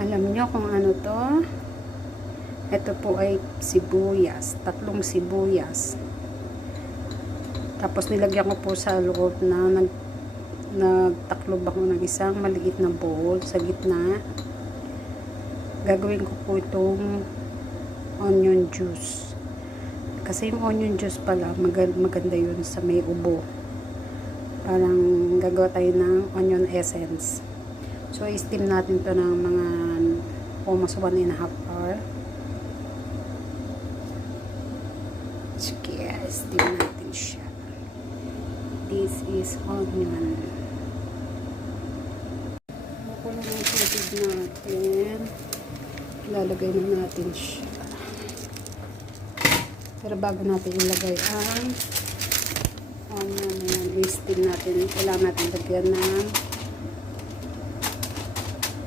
Alam nyo kung ano to? Ito po ay sibuyas. 3 sibuyas. Tapos nilagyan ko po sa loob na nagtaklob ako ng isang maliit na bowl sa gitna. Gagawin ko po itong onion juice. Kasi yung onion juice pala, maganda yun sa may ubo. Parang gagawa tayo ng onion essence. So, i-steam natin to ng mga almost 1.5 hour. Sige, steam natin siya. This is onion. Makulang ang tubig natin. Ilalagay na natin siya. Pero bago natin ilagay ang onion na yan, i-steam natin. Kailangan natin lagyan ng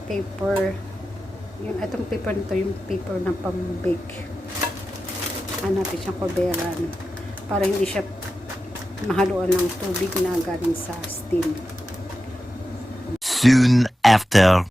paper. Itong paper nito, yung paper na pang-bake. Natin siyang kuberan para hindi siya mahaluan ng tubig na galing sa steam. Soon after.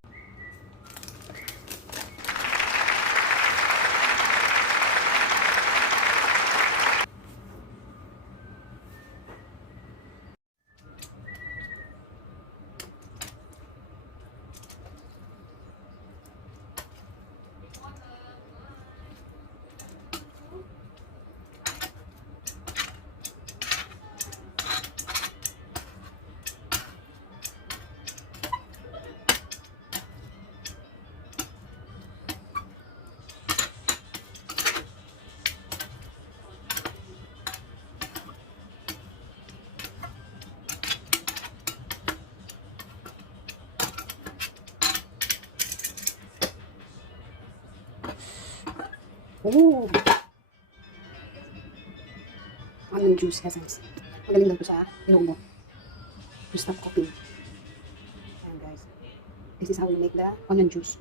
Oh! Onion juice essence. Magaling daw ito sa ilong mo. To stop coughing. Ayan guys. This is how we make the onion juice.